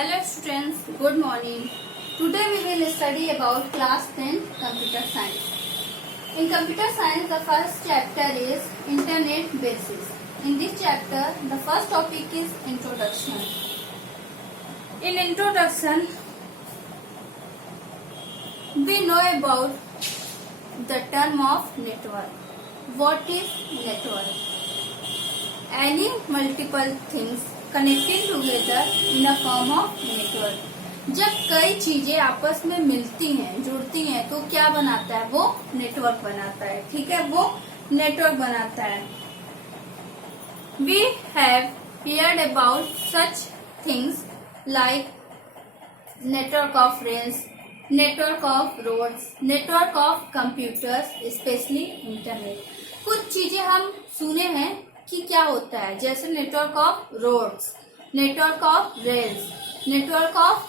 Hello students, good morning. Today we will study about class 10 computer science. In computer science the first chapter is internet basis. In this chapter the first topic is introduction. In introduction we know about the term of network. What is network? Any multiple things connected together in a form of network. जब कई चीजें आपस में मिलती हैं, जुड़ती हैं, तो क्या बनाता है? वो नेटवर्क बनाता है. ठीक है, वो नेटवर्क बनाता है. We have heard about such things like network of rails, network of roads, network of computers, especially internet. कुछ चीजें हम सुने हैं कि क्या होता है, जैसे network of roads, network of rails, network of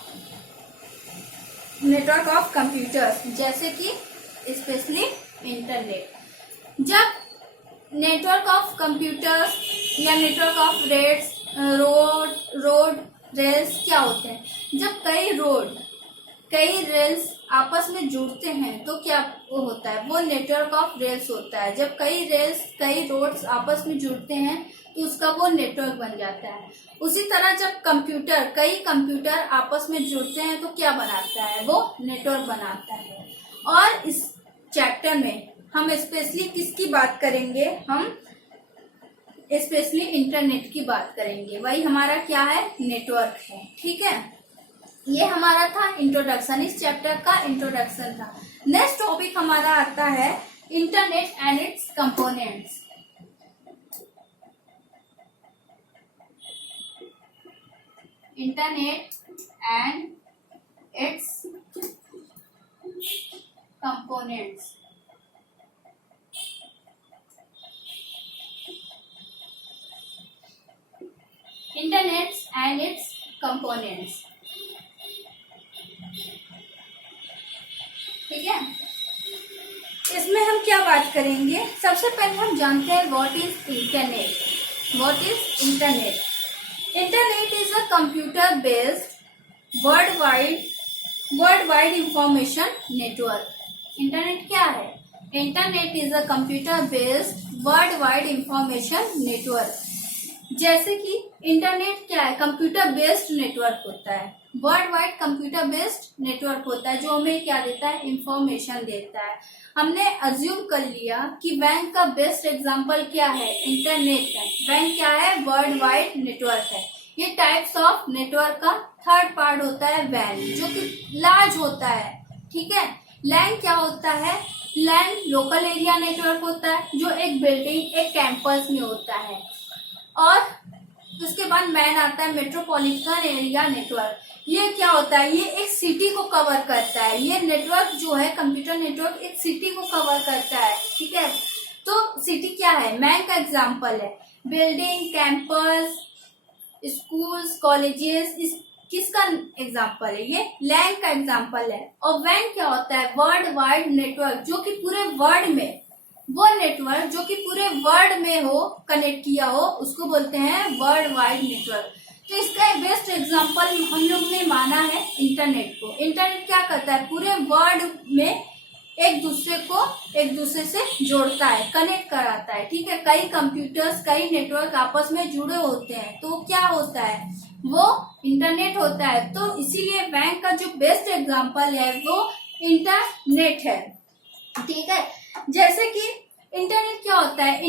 computers, जैसे कि स्पेशली इंटरनेट. जब नेटवर्क ऑफ कंप्यूटर्स या नेटवर्क ऑफ रोड रेल्स क्या होते हैं? जब कई रेल्स आपस में जुड़ते हैं तो क्या वो होता है? वो नेटवर्क ऑफ रेल्स होता है. जब कई रोड्स आपस में जुड़ते हैं तो उसका वो नेटवर्क बन जाता है. उसी तरह जब कई कंप्यूटर आपस में जुड़ते हैं तो क्या बनाता है? वो नेटवर्क बनाता है. और इस चैप्टर में हम स्पेशली किसकी बात करेंगे? हम स्पेशली इंटरनेट की बात करेंगे. वही हमारा क्या है? नेटवर्क है. ठीक है, ये हमारा था इंट्रोडक्शन. इस चैप्टर का इंट्रोडक्शन था. नेक्स्ट टॉपिक हमारा आता है internet and it's components. Internet and it's components. Internet and it's components. ठीक है, इसमें हम क्या बात करेंगे? सबसे पहले हम जानते हैं what is internet. What is internet? Internet is a computer based world wide information network. Internet क्या है? Internet is a computer based world wide information network. जैसे कि इंटरनेट क्या है? कंप्यूटर बेस्ड नेटवर्क होता है. World wide computer based network होता है जो हमें क्या देता है? इंफॉर्मेशन देता है. हमने अज्यूम कर लिया कि बैंक का बेस्ट एग्जांपल क्या है? इंटरनेट है. बैंक क्या है? वर्ल्ड वाइड नेटवर्क है. ये टाइप्स ऑफ नेटवर्क का थर्ड पार्ट होता है वैन, जो कि लार्ज होता है. ठीक है, लैन क्या होता है? लैन लोकल एरिया नेटवर्क होता है जो एक बिल्डिंग, एक कैंपस में होता है. और उसके बाद मैन आता है मेट्रोपॉलिटन एरिया नेटवर्क. ये क्या होता है? ये एक सिटी को कवर करता है. ये नेटवर्क जो है, कंप्यूटर नेटवर्क, एक सिटी को कवर करता है. ठीक है, तो सिटी क्या है? मैन का एग्जांपल है. बिल्डिंग, कैंपस, स्कूल्स, कॉलेजेस, किसका एग्जांपल है? ये लैंड का एग्जांपल है. और वैन क्या होता है? वर्ल्ड वाइड नेटवर्क, जो कि पूरे वर्ल्ड में, वो नेटवर्क जो कि पूरे वर्ल्ड में हो, कनेक्ट किया हो, उसको बोलते हैं वर्ल्ड वाइड नेटवर्क. तो इसका बेस्ट एग्जांपल हम लोग ने माना है इंटरनेट को. इंटरनेट क्या करता है? पूरे वर्ल्ड में एक दूसरे से जोड़ता है, कनेक्ट कराता है. ठीक है, कई कंप्यूटर्स, कई नेटवर्क आपस में जुड़े होते हैं तो क्या होता है? वो इंटरनेट होता है. तो इसीलिए बैंक का जो बेस्ट एग्जांपल है वो इंटरनेट है. ठीक है, जैसे कि इंटरनेट क्या होता है?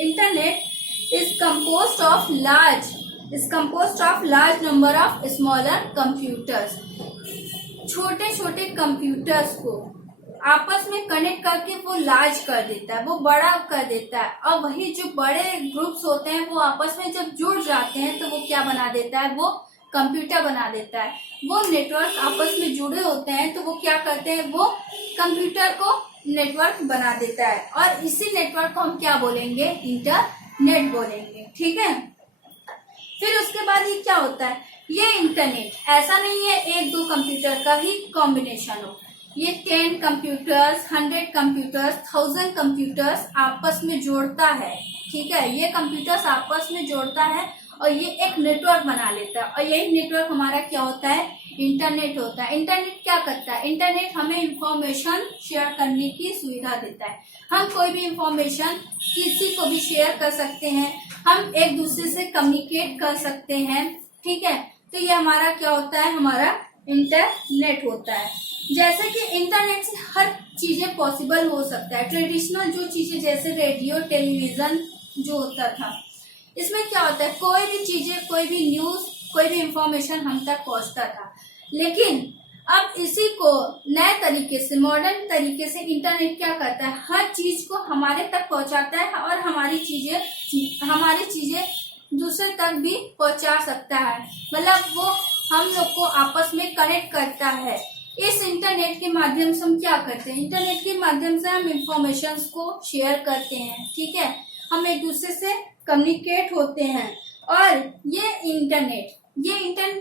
Internet is composed of large number of smaller computers. छोटे कंप्यूटर्स को आपस में कनेक्ट करके वो लार्ज कर देता है, वो बड़ा कर देता है. और वही जो बड़े ग्रुप्स होते हैं वो आपस में जब जुड़ जाते हैं तो वो क्या बना देता है? वो कंप्यूटर बना देता है. वो नेटवर्क आपस में जुड़े होते हैं तो वो क्या करते हैं? वो कंप्यूटर को नेटवर्क बना देता है. और इसी नेटवर्क को हम क्या बोलेंगे? इंटरनेट बोलेंगे. ठीक है, फिर उसके बाद ये क्या होता है? ये इंटरनेट ऐसा नहीं है एक दो कंप्यूटर का ही कॉम्बिनेशन हो. ये 10 कंप्यूटर्स, 100 कंप्यूटर्स, 1000 कंप्यूटर्स आपस में जोड़ता है. ठीक है, ये कंप्यूटर्स आपस में जोड़ता है और ये एक नेटवर्क बना लेता है, और यही नेटवर्क हमारा क्या होता है, इंटरनेट होता है। इंटरनेट क्या करता है, इंटरनेट हमें इंफॉर्मेशन शेयर करने की सुविधा देता है। हम कोई भी इंफॉर्मेशन किसी को भी शेयर कर सकते हैं, हम एक दूसरे से कम्युनिकेट कर सकते हैं, ठीक है। तो ये हमारा क्या होता है, हमारा इंटरनेट होता है। जैसे कि इंटरनेट से हर चीजें पॉसिबल हो सकता है। ट्रेडिशनल जो चीजें जैसे रेडियो टेलीविजन जो होता था, इसमें क्या होता है, कोई भी चीजें, कोई भी न्यूज, कोई भी इंफॉर्मेशन हम तक पहुंचता था। लेकिन अब इसी को नए तरीके से, मॉडर्न तरीके से इंटरनेट क्या करता है, हर चीज को हमारे तक पहुंचाता है और हमारी चीजें दूसरे तक भी पहुंचा सकता है। मतलब वो हम लोग को आपस में कनेक्ट करता है। इस इंटरनेट के माध्यम से हम क्या करते हैं, इंटरनेट के माध्यम से हम इंफॉर्मेशन को शेयर करते हैं, ठीक है। हम एक दूसरे से कम्युनिकेट होते हैं। और ये इंटरनेट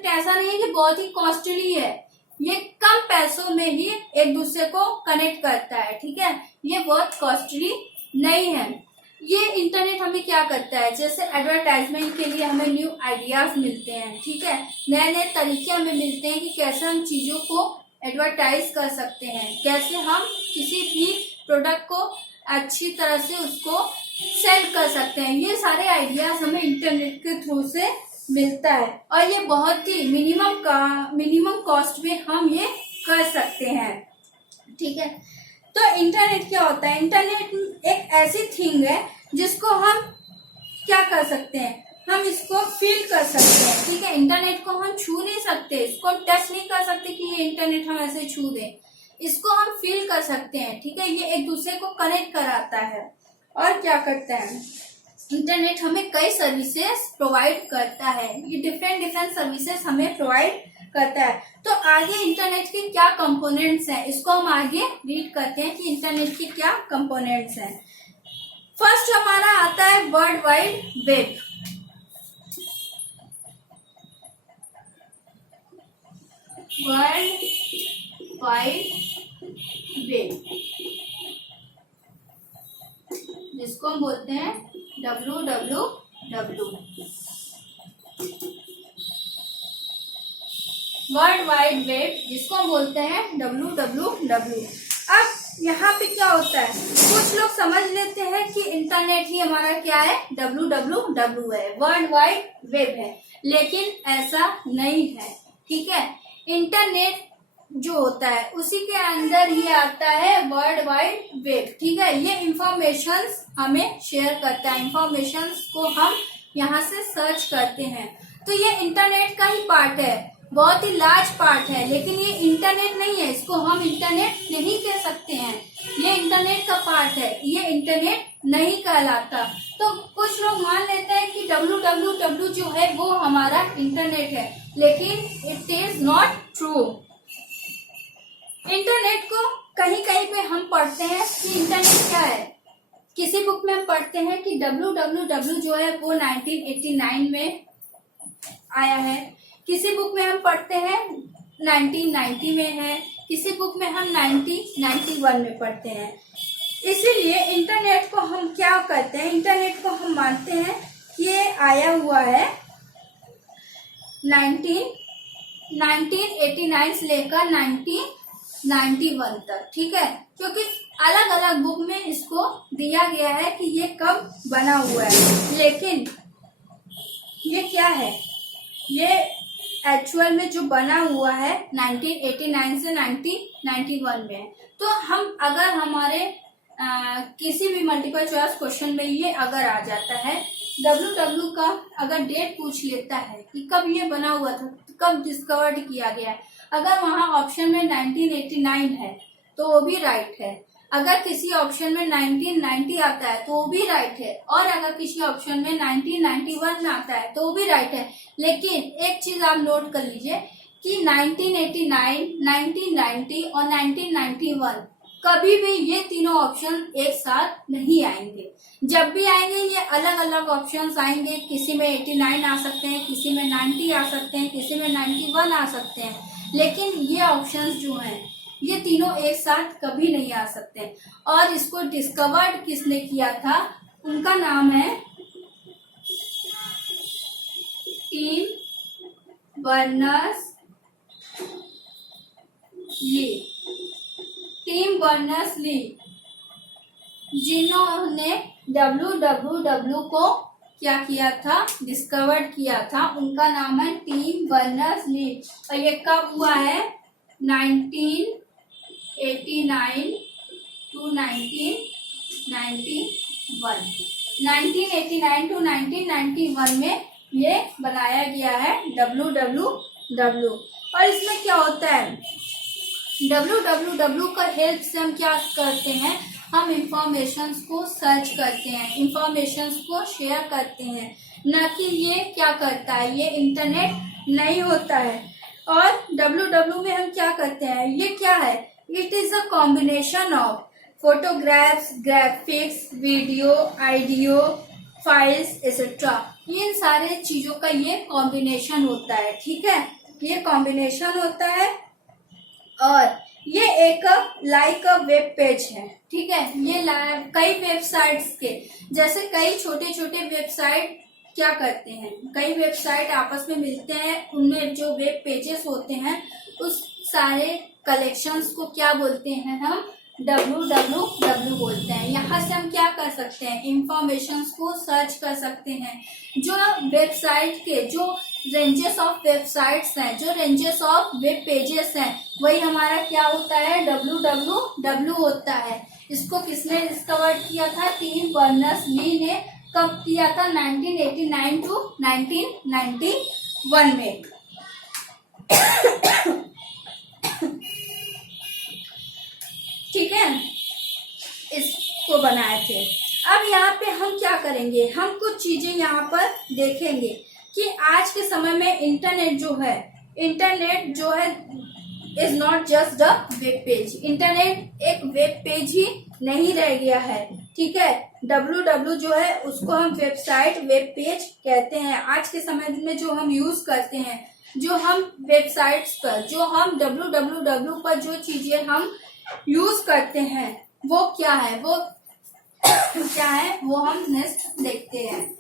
ऐसा नहीं है कि बहुत ही कॉस्टली है, ये कम पैसों में ही एक दूसरे को कनेक्ट करता है, ठीक है। ये बहुत कॉस्टली नहीं है। ये इंटरनेट हमें क्या करता है, जैसे एडवर्टाइजमेंट के लिए हमें न्यू आइडियाज मिलते हैं, ठीक है। नए नए तरीके हमें मिलते हैं कि कैसे हम चीजों को एडवर्टाइज कर सकते हैं, कैसे हम किसी भी प्रोडक्ट को अच्छी तरह से उसको सेल कर सकते हैं। ये सारे आइडियाज हमें इंटरनेट के थ्रू से मिलता है, और ये बहुत ही मिनिमम कॉस्ट में हम ये कर सकते हैं, ठीक है। तो इंटरनेट क्या होता है, इंटरनेट एक ऐसी थिंग है जिसको हम क्या कर सकते हैं, हम इसको फील कर सकते हैं, ठीक है। इंटरनेट को हम छू नहीं सकते, इसको हम टच नहीं कर सकते कि ये इंटरनेट हम ऐसे छू दें। इसको हम फील कर सकते हैं, ठीक है। ये एक दूसरे को कनेक्ट कराता है। और क्या करता है, इंटरनेट हमें कई सर्विसेज प्रोवाइड करता है। ये डिफरेंट सर्विसेज हमें प्रोवाइड करता है। तो आगे इंटरनेट के क्या कंपोनेंट्स हैं, इसको हम आगे रीड करते हैं कि इंटरनेट के क्या कंपोनेंट्स हैं। फर्स्ट हमारा आता है world wide web. World wide web, जिसको हम बोलते हैं WWW। वर्ल्ड वाइड वेब, जिसको हम बोलते हैं WWW। अब यहाँ पे क्या होता है, कुछ लोग समझ लेते हैं कि इंटरनेट ही हमारा क्या है, WWW है, वर्ल्ड वाइड वेब है। लेकिन ऐसा नहीं है, ठीक है। इंटरनेट जो होता है उसी के अंदर ही आता है वर्ल्ड वाइड वेब, ठीक है। ये इंफॉर्मेशंस हमें शेयर करता है, इंफॉर्मेशंस को हम यहाँ से सर्च करते हैं। तो ये इंटरनेट का ही पार्ट है, बहुत ही लार्ज पार्ट है, लेकिन ये इंटरनेट नहीं है, इसको हम इंटरनेट नहीं कह सकते हैं। ये इंटरनेट का पार्ट है, ये इंटरनेट नहीं कहलाता। तो कुछ लोग मान लेते हैं कि WWW जो है वो हमारा इंटरनेट है, लेकिन it is not true. Internet को कहीं कहीं पे हम पढ़ते हैं कि इंटरनेट क्या है। किसी बुक में हम पढ़ते हैं कि WWW जो है वो 1989 में आया है, किसी बुक में हम पढ़ते हैं 1990 में है, किसी बुक में हम 1991 में पढ़ते हैं। इसीलिए इंटरनेट को हम क्या करते हैं, इंटरनेट को हम मानते हैं कि ये आया हुआ है 1989 से लेकर 1991 तक, ठीक है। क्योंकि अलग अलग बुक में इसको दिया गया है कि ये कब बना हुआ है, लेकिन ये क्या है, ये एक्चुअल में जो बना हुआ है 1989 से 1991 में है। तो हम अगर हमारे किसी भी मल्टीपल चॉइस क्वेश्चन में ये अगर आ जाता है, WW का अगर डेट पूछ लेता है कि कब ये बना हुआ था, कब डिस्कवर्ड किया गया है, अगर वहाँ ऑप्शन में 1989 है तो वो भी राइट है, अगर किसी ऑप्शन में 1990 आता है तो वो भी राइट है, और अगर किसी ऑप्शन में 1991 आता है तो वो भी राइट है। लेकिन एक चीज आप नोट कर लीजिए कि 1989, 1990 और 1991 कभी भी ये तीनों ऑप्शन एक साथ नहीं आएंगे। जब भी आएंगे ये अलग अलग ऑप्शंस आएंगे, किसी में 89 आ सकते हैं, किसी में 90 आ सकते हैं, किसी में 91 आ सकते हैं, लेकिन ये ऑप्शंस जो हैं ये तीनों एक साथ कभी नहीं आ सकते। और इसको डिस्कवर्ड किसने किया था, उनका नाम है बर्नर्स-ली, टिम बर्नर्स-ली, जिन्होंने www को क्या किया था, डिस्कवर किया था, उनका नाम है टिम बर्नर्स-ली। और ये कब हुआ है, 1989 टू 1991, 1989 टू 1991 में ये बनाया गया है www। और इसमें क्या होता है, www का हेल्प से हम क्या करते हैं, हम इंफॉर्मेशंस को सर्च करते हैं, इंफॉर्मेशंस को शेयर करते हैं, न कि ये क्या करता है, ये इंटरनेट नहीं होता है। और www में हम क्या करते हैं, ये क्या है, it is a combination of photographs, graphics, video, audio, files etcetera. इन सारे चीजों का ये कॉम्बिनेशन होता है, ठीक है, ये कॉम्बिनेशन होता है। और ये एक लाइक वेब पेज है, ठीक है, ये कई वेबसाइट्स के, जैसे कई छोटे छोटे वेबसाइट क्या करते हैं, कई वेबसाइट आपस में मिलते हैं, उनमें जो वेब पेजेस होते हैं उस सारे कलेक्शंस को क्या बोलते हैं, हम www बोलते हैं। यहाँ से हम क्या कर सकते हैं, इंफॉर्मेशंस को सर्च कर सकते हैं। जो वेबसाइट के जो रेंजेस ऑफ वेबसाइट्स हैं, जो रेंजेस ऑफ वेब पेजेस हैं, वही हमारा क्या होता है, www होता है। इसको किसने डिस्कवर किया था, टिम बर्नर्स-ली ने। कब किया था, 1989 टू 1991 में। ठीक है, इसको बनाए थे। अब यहाँ पे हम क्या करेंगे, हम कुछ चीजें यहाँ पर देखेंगे कि आज के समय में इंटरनेट जो है is not just a web page. Internet एक वेब पेज ही नहीं रह गया है, ठीक है। www जो है उसको हम वेबसाइट, वेब पेज कहते हैं। आज के समय में जो हम यूज करते हैं, जो हम वेबसाइट्स पर, जो हम www पर जो चीजें हम यूज करते हैं वो क्या है, वो क्या है, वो हम नेक्स्ट देखते हैं।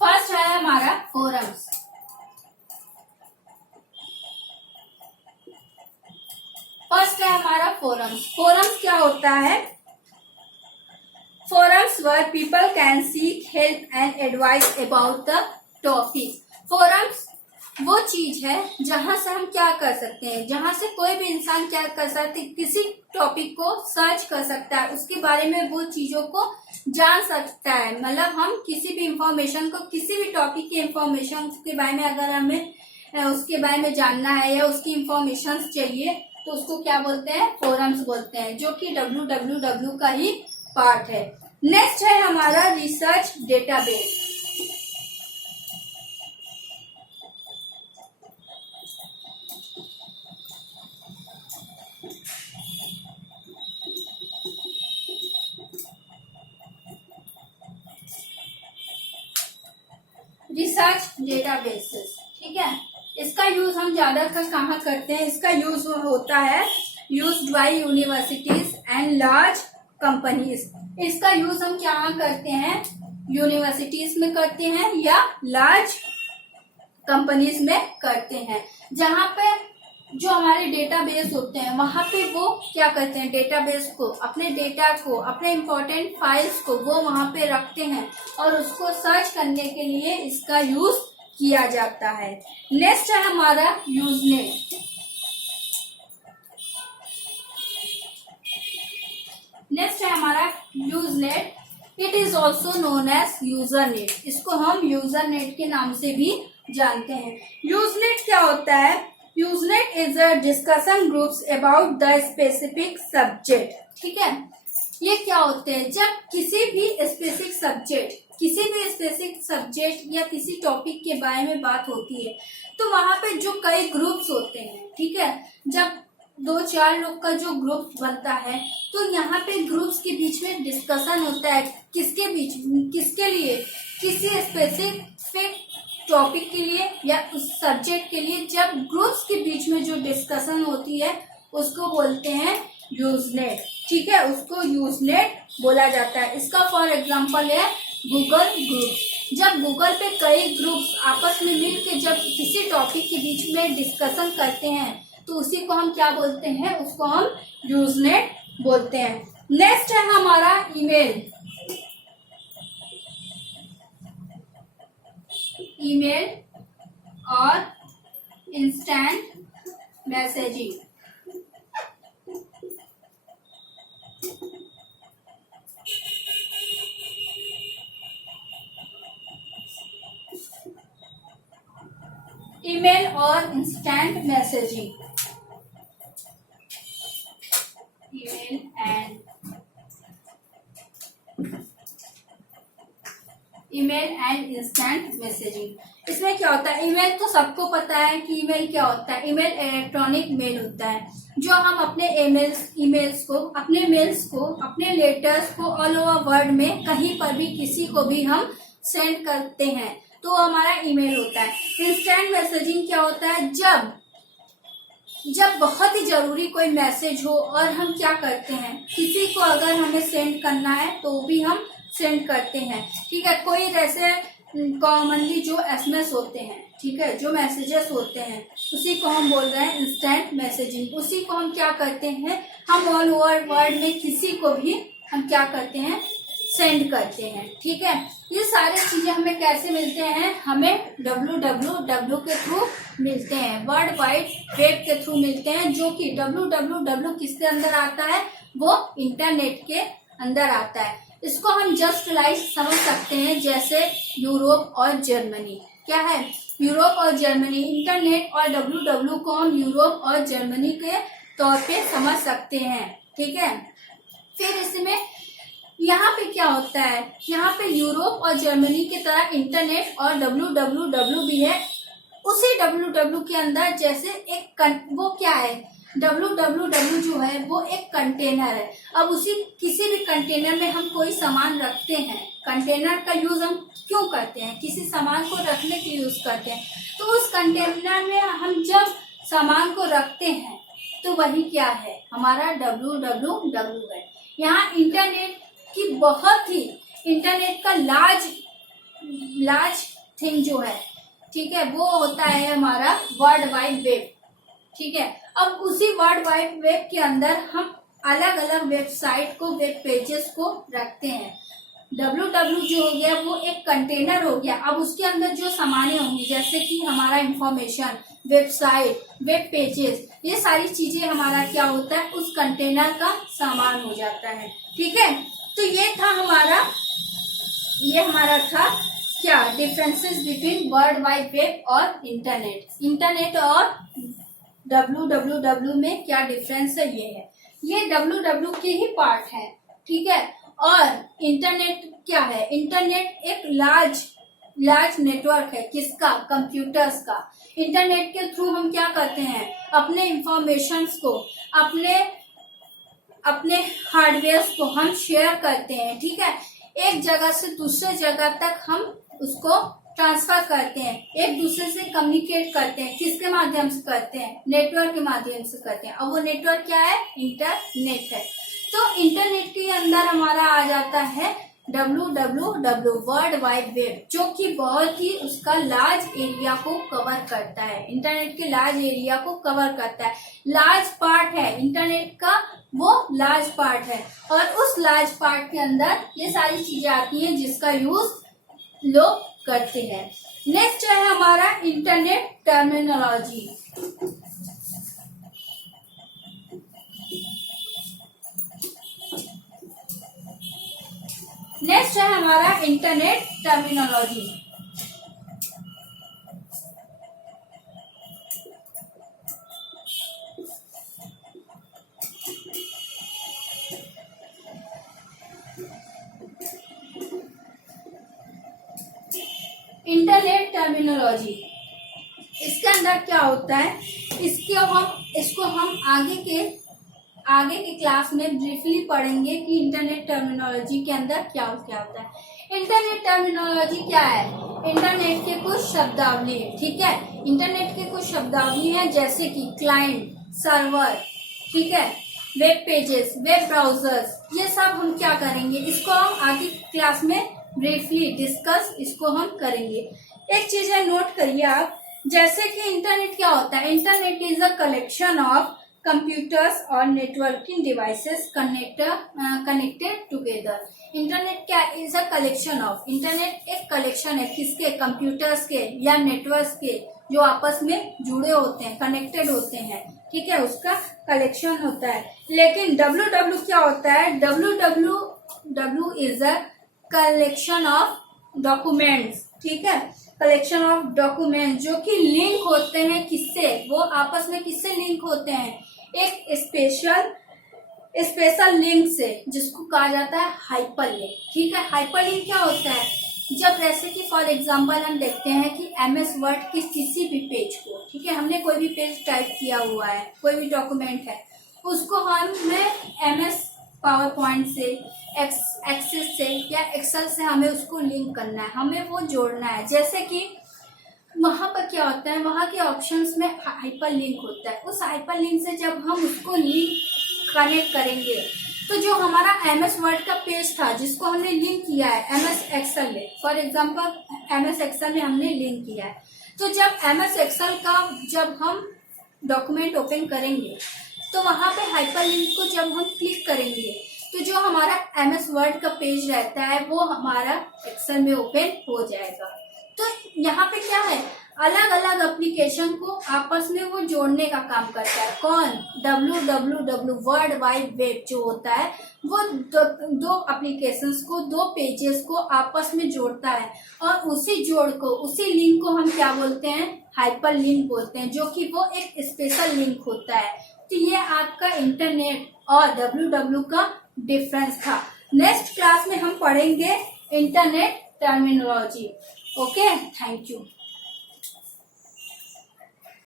फर्स्ट है हमारा फोरम्स। फर्स्ट है हमारा फोरम्स। फोरम्स क्या होता है, forums where people can seek help and advice about the topic। forums वो चीज है जहां से हम क्या कर सकते हैं, जहां से कोई भी इंसान क्या कर सकते, किसी टॉपिक को सर्च कर सकता है, उसके बारे में वो चीजों को जान सकता है। मतलब हम किसी भी इंफॉर्मेशन को, किसी भी टॉपिक की इंफॉर्मेशन के बारे में अगर हमें उसके बारे में जानना है या उसकी इंफॉर्मेशन चाहिए तो उसको क्या बोलते हैं, फोरम्स बोलते हैं, जो कि www का ही पार्ट है। नेक्स्ट है हमारा रिसर्च डेटाबेस। रिसर्च डेटाबेसेस, ठीक है, इसका यूज हम ज्यादातर कहाँ करते हैं, इसका यूज होता है used by universities and large companies. इसका यूज हम क्या करते हैं, यूनिवर्सिटीज में करते हैं या लार्ज कंपनीज में करते हैं, जहाँ पे जो हमारे डेटाबेस होते हैं वहां पे वो क्या करते हैं, डेटाबेस को, अपने डेटा को, अपने इम्पोर्टेंट फाइल्स को वो वहां पे रखते हैं और उसको सर्च करने के लिए इसका यूज किया जाता है। नेक्स्ट है हमारा यूजनेट। नेक्स्ट है हमारा Usenet. It is also known as Usernet. इसको हम यूजरनेट के नाम से भी जानते हैं। यूजनेट क्या होता है, Usenet is a discussion groups about the specific subject, ठीक है। ये क्या होते हैं, जब किसी भी स्पेसिफिक सब्जेक्ट या किसी टॉपिक के बारे में बात होती है तो वहां पे जो कई ग्रुप्स होते हैं, ठीक है, जब 2-4 लोग का जो ग्रुप बनता है तो यहाँ पे ग्रुप्स के बीच में डिस्कशन होता है, किसके बीच, किसके लिए, किसी स्पेसिफिक टॉपिक के लिए या उस सब्जेक्ट के लिए। जब ग्रुप्स के बीच में जो डिस्कशन होती है उसको बोलते हैं यूजनेट। ठीक है, उसको यूजनेट बोला जाता है। इसका फॉर एग्जांपल है गूगल ग्रुप। जब गूगल पे कई ग्रुप्स आपस में मिलकर जब किसी टॉपिक के बीच में डिस्कशन करते हैं तो उसी को हम क्या बोलते हैं, उसको हम यूजनेट बोलते हैं। नेक्स्ट है हमारा ईमेल। ईमेल और इंस्टेंट मैसेजिंग। ईमेल और instant messaging. Email and instant messaging. इसमें क्या होता है, ईमेल तो सबको पता है कि ईमेल क्या होता है। ईमेल इलेक्ट्रॉनिक मेल होता है जो हम अपने ईमेल्स को, अपने मेल्स को, अपने लेटर्स को ऑल ओवर वर्ल्ड में कहीं पर भी किसी को भी हम सेंड करते हैं तो हमारा ईमेल होता है। इंस्टेंट मैसेजिंग क्या होता है, जब बहुत ही जरूरी कोई मैसेज हो और हम क्या करते हैं, किसी को अगर हमें सेंड करना है तो भी हम सेंड करते हैं। ठीक है, कोई जैसे कॉमनली जो एसएमएस होते हैं, ठीक है, जो मैसेजेस होते हैं उसी को हम बोल रहे हैं इंस्टेंट मैसेजिंग। उसी को हम क्या करते हैं, हम ऑल ओवर वर्ल्ड में किसी को भी हम क्या करते हैं, सेंड करते हैं। ठीक है, ये सारी चीजें हमें कैसे मिलते हैं, हमें www के थ्रू मिलते हैं, वर्ल्ड वाइड वेब के थ्रू मिलते हैं। जो कि www किसके अंदर आता है, वो इंटरनेट के अंदर आता है। इसको हम जस्ट लाइक समझ सकते हैं जैसे यूरोप और जर्मनी। क्या है, यूरोप और जर्मनी। इंटरनेट और www को हम यूरोप और जर्मनी के तौर पे समझ सकते हैं। ठीक है, फिर इसमें यहाँ पे क्या होता है, यहाँ पे यूरोप और जर्मनी की तरह इंटरनेट और www भी है। उसी www के अंदर जैसे एक वो क्या है, www जो है वो एक कंटेनर है। अब उसी किसी भी कंटेनर में हम कोई सामान रखते हैं, कंटेनर का यूज हम क्यों करते हैं, किसी सामान को रखने के यूज करते हैं। तो उस कंटेनर में हम जब सामान को रखते हैं तो वही क्या है, हमारा www है। यहाँ इंटरनेट की बहुत ही, इंटरनेट का लार्ज थिंग जो है, ठीक है, वो होता है हमारा वर्ल्ड वाइड वेब। ठीक है, अब उसी वर्ल्ड वाइड वेब के अंदर हम अलग अलग वेबसाइट को, वेब पेजेस को रखते हैं। www जो हो गया वो एक कंटेनर हो गया। अब उसके अंदर जो सामानें होंगी जैसे कि हमारा इंफॉर्मेशन, वेबसाइट, वेब पेजेस, ये सारी चीजें हमारा क्या होता है, उस कंटेनर का सामान हो जाता है। ठीक है, तो ये हमारा था क्या, differences between world wide web और इंटरनेट। इंटरनेट और www में क्या डिफरेंस है, ये है, ये www के ही पार्ट है। ठीक है, और इंटरनेट क्या है, इंटरनेट एक लार्ज नेटवर्क है, किसका, कंप्यूटर्स का। इंटरनेट के थ्रू हम क्या करते हैं, अपने इंफॉर्मेशंस को, अपने हार्डवेयर को हम शेयर करते हैं। ठीक है, एक जगह से दूसरे जगह तक हम उसको ट्रांसफर करते हैं, एक दूसरे से कम्युनिकेट करते हैं। किसके माध्यम से करते हैं, नेटवर्क के माध्यम से करते हैं। अब वो नेटवर्क क्या है, इंटरनेट है। तो इंटरनेट के अंदर हमारा आ जाता है www, वर्ल्ड वाइड वेब, जो कि बहुत ही उसका लार्ज एरिया को कवर करता है। इंटरनेट के लार्ज एरिया को कवर करता है, लार्ज पार्ट है इंटरनेट का, वो लार्ज पार्ट है। और उस लार्ज पार्ट के अंदर ये सारी चीजें आती हैं जिसका यूज लोग करते हैं। नेक्स्ट है हमारा इंटरनेट टर्मिनोलॉजी। नेक्स्ट है हमारा इंटरनेट टर्मिनोलॉजी। इंटरनेट टर्मिनोलॉजी, इसके अंदर क्या होता है, इसको हम आगे के क्लास में ब्रीफली पढ़ेंगे कि इंटरनेट टर्मिनोलॉजी के अंदर क्या होता है। इंटरनेट टर्मिनोलॉजी क्या है, इंटरनेट के कुछ शब्दावली है। ठीक है, इंटरनेट के कुछ शब्दावली है जैसे कि क्लाइंट, सर्वर, ठीक है, वेब पेजेस, वेब ब्राउजर्स, ये सब हम क्या करेंगे, इसको हम आगे क्लास में ब्रीफली डिस्कस इसको हम करेंगे। एक चीज है, नोट करिए आप, जैसे कि इंटरनेट क्या होता है, internet is a collection of computers और networking devices connected together. Internet क्या is a collection of, internet एक कलेक्शन है किसके, कंप्यूटर्स के या नेटवर्क्स के, जो आपस में जुड़े होते हैं, कनेक्टेड होते हैं, ठीक है, उसका कलेक्शन होता है। लेकिन www क्या होता है, www is a collection of documents, ठीक है, कलेक्शन ऑफ डॉक्यूमेंट जो कि लिंक होते हैं किससे, वो आपस में किससे लिंक होते हैं, एक स्पेशल लिंक से, जिसको कहा जाता है हाइपर लिंक, ठीक है। हाइपर लिंक क्या होता है, जब जैसे कि फॉर एग्जांपल हम देखते हैं कि MS वर्ड की किसी भी पेज को, ठीक है, हमने कोई भी पेज टाइप किया हुआ है, कोई भी डॉक्यूमेंट है, उसको हमें MS पावर पॉइंट से, एक्सेस से या एक्सेल से हमें उसको लिंक करना है, हमें वो जोड़ना है। जैसे कि वहां पर क्या होता है, वहां के ऑप्शंस में हाइपर लिंक होता है, उस हाइपर लिंक से जब हम उसको लिंक कनेक्ट करेंगे तो जो हमारा MS वर्ड का पेज था जिसको हमने लिंक किया है MS एक्सेल में, फॉर एग्जांपल MS एक्सेल में हमने लिंक किया है, तो जब MS एक्सेल का जब हम डॉक्यूमेंट ओपन करेंगे तो वहां पे हाइपर लिंक को जब हम क्लिक करेंगे तो जो हमारा MS वर्ड का पेज रहता है वो हमारा एक्सेल में ओपन हो जाएगा। तो यहाँ पे क्या है, अलग अलग एप्लीकेशन को आपस में वो जोड़ने का काम करता है। कौन, www वर्ल्ड वाइड वेब जो होता है वो दो एप्लीकेशंस को, दो पेजेस को आपस में जोड़ता है, और उसी जोड़ को, उसी लिंक को हम क्या बोलते हैं, हाइपर लिंक बोलते हैं, जो कि वो एक स्पेशल लिंक होता है। तो ये आपका इंटरनेट और www का डिफरेंस था। नेक्स्ट क्लास में हम पढ़ेंगे internet terminology. Okay, thank you.